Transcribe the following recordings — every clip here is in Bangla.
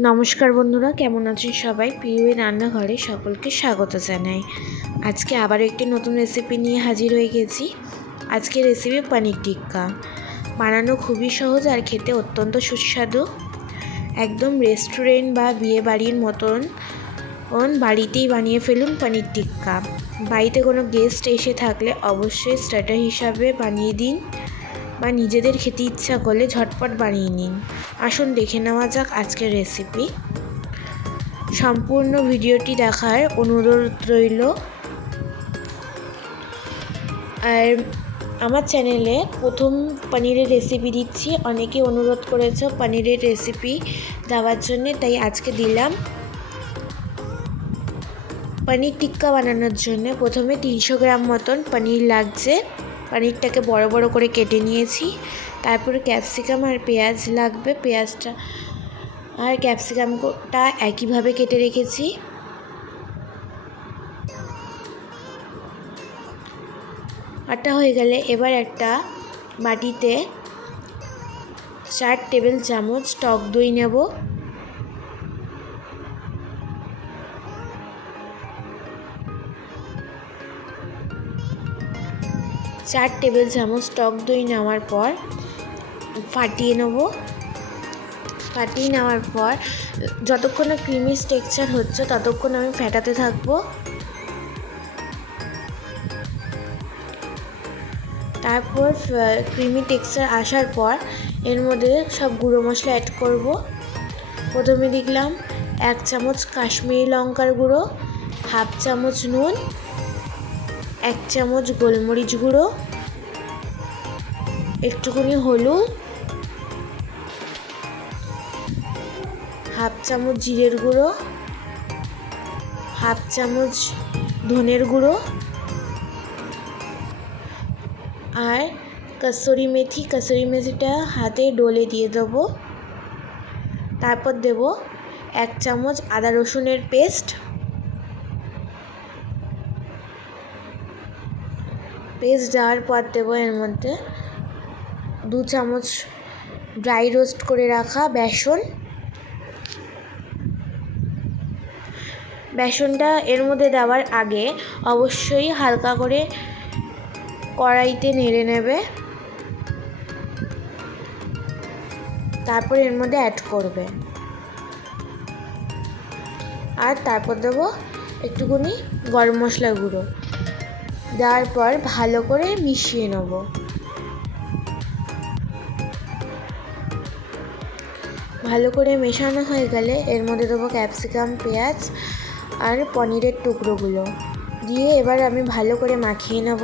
নমস্কার বন্ধুরা, কেমন আছেন সবাই? পিউয়ের রান্নাঘরে সকলকে স্বাগত জানাই। আজকে আবার একটি নতুন রেসিপি নিয়ে হাজির হয়ে গেছি। আজকের রেসিপি পনির টিক্কা। বানানো খুবই সহজ আর খেতে অত্যন্ত সুস্বাদু। একদম রেস্টুরেন্ট বা বিয়ে বাড়ির মতন বাড়িতেই বানিয়ে ফেলুন পনির টিক্কা। বাড়িতে কোনো গেস্ট এসে থাকলে অবশ্যই স্টার্টার হিসাবে বানিয়ে দিন, বা নিজেদের খেতে ইচ্ছা করলে ঝটপট বানিয়ে নিন। আসুন দেখে নেওয়া যাক আজকের রেসিপি। সম্পূর্ণ ভিডিওটি দেখার অনুরোধ রইল। আর আমার চ্যানেলে প্রথম পনিরের রেসিপি দিচ্ছি। অনেকে অনুরোধ করেছে পনিরের রেসিপি দেওয়ার জন্য, তাই আজকে দিলাম। পনির টিক্কা বানানোর জন্য প্রথমে 300 গ্রাম মতন পনির লাগছে। পনিরটাকে বড় বড় করে কেটে নিয়েছি। তারপরে ক্যাপসিকাম আর পেঁয়াজ লাগবে। পেঁয়াজটা আর ক্যাপসিকামটা একইভাবে কেটে রেখেছি। আটা হয়ে গেলে এবার একটা বাটিতে 4 টেবিল চামচ টক দই নেব। চার টেবিল চামচ টক দই নেওয়ার পর ফাটিয়ে নেব। ফাটিয়ে নেওয়ার পর যতক্ষণ না ক্রিমি টেক্সচার হচ্ছে ততক্ষণ আমি ফেটাতে থাকবো। তারপর ক্রিমি টেক্সচার আসার পর এর মধ্যে সব গুঁড়ো মশলা অ্যাড করব। প্রথমে দিলাম 1 চামচ কাশ্মীরি লঙ্কার গুঁড়ো, হাফ চামচ নুন, 1 চামচ গোলমরিচ গুঁড়ো, একটুখানি হলুদ, হাফ চামচ জিরের গুঁড়ো, হাফ চামচ ধনের গুঁড়ো আর কসুরি মেথিটা হাতে ডলে দিয়ে দেবো। তারপর দেব 1 চামচ আদা রসুনের পেস্ট দেওয়ার পর দেবো এর মধ্যে 2 চামচ ড্রাই রোস্ট করে রাখা বেসনটা এর মধ্যে দেওয়ার আগে অবশ্যই হালকা করে কড়াইতে নেড়ে নেবে। তারপর এর মধ্যে অ্যাড করবে আর তারপর দেবো একটুখানি গরম মশলার গুঁড়ো। দেওয়ার পর ভালো করে মিশিয়ে নেব। ভালো করে মেশানো হয়ে গেলে এর মধ্যে দেবো ক্যাপসিকাম, পেঁয়াজ আর পনিরের টুকরোগুলো দিয়ে এবার আমি ভালো করে মাখিয়ে নেব।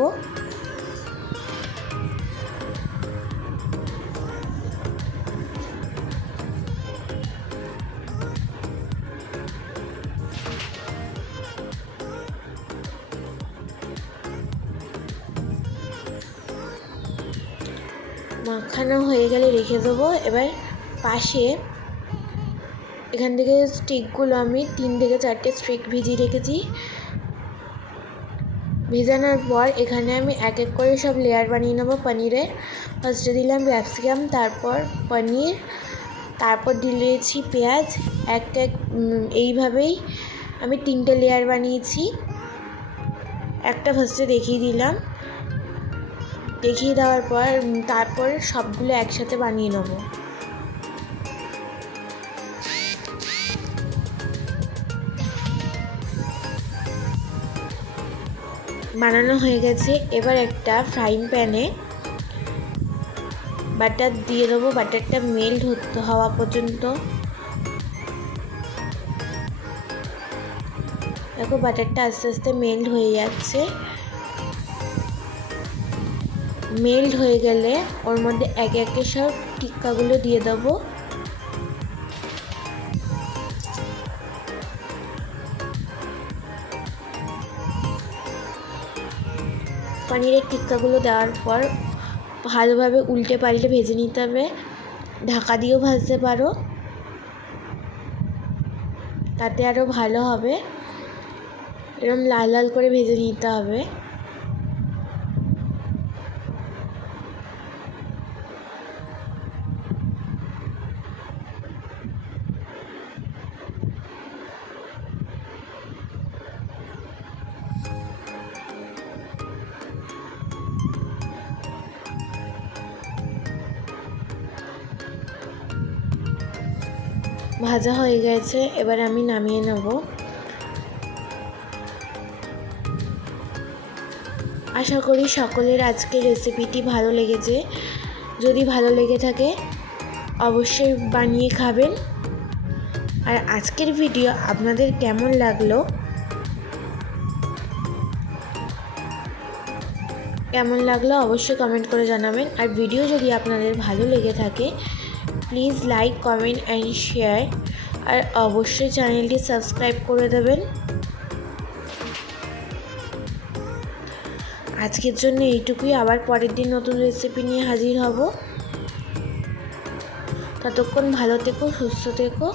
মাখানো হয়ে গেলে রেখে দেবো। এবার পাশে এখান থেকে স্টিকগুলো আমি 3 থেকে 4টে স্টিক ভিজিয়ে রেখেছি। ভেজানোর পর এখানে আমি এক এক করে সব লেয়ার বানিয়ে নেবো পনিরের। ফার্স্টে দিলাম ক্যাপসিকাম, তারপর পনির, তারপর দিয়েছি পেঁয়াজ। এইভাবেই আমি 3টে লেয়ার বানিয়েছি। একটা ফার্স্টে দেখিয়ে দিলাম। দেখিয়ে দেওয়ার পর তারপর সবগুলো একসাথে বানিয়ে নেব। বানানো হয়ে গেছে। এবার একটা ফ্রাইং প্যানে বাটার দিয়ে দেবো। বাটারটা মেল্ট হওয়া পর্যন্ত। দেখো বাটারটা আস্তে আস্তে মেল্ট হয়ে যাচ্ছে। মেল্ট হয়ে গেলে ওর মধ্যে একে একে সব টিক্কাগুলো দিয়ে দেবো। পনিরের টিক্কাগুলো দেওয়ার পর ভালোভাবে উল্টে পাল্টে ভেজে নিতে হবে। ঢাকা দিয়েও ভাজতে পারো, তাতে আরও ভালো হবে। এরকম লাল লাল করে ভেজে নিতে হবে। ভাজা হয়ে গেছে, এবার আমি নামিয়ে নেব। আশা করি সকলের আজকের রেসিপিটি ভালো লেগেছে। যদি ভালো লেগে থাকে অবশ্যই বানিয়ে খাবেন। আর আজকের ভিডিও আপনাদের কেমন লাগলো অবশ্যই কমেন্ট করে জানাবেন। আর ভিডিও যদি আপনাদের ভালো লেগে থাকে please like, comment and share. আর অবশ্যই চ্যানেলটি সাবস্ক্রাইব করে দেবেন। আজকের জন্য এইটুকুই, আবার পরের দিন নতুন রেসিপি নিয়ে হাজির হব। ততক্ষণ ভালো থেকো, সুস্থ থেকো।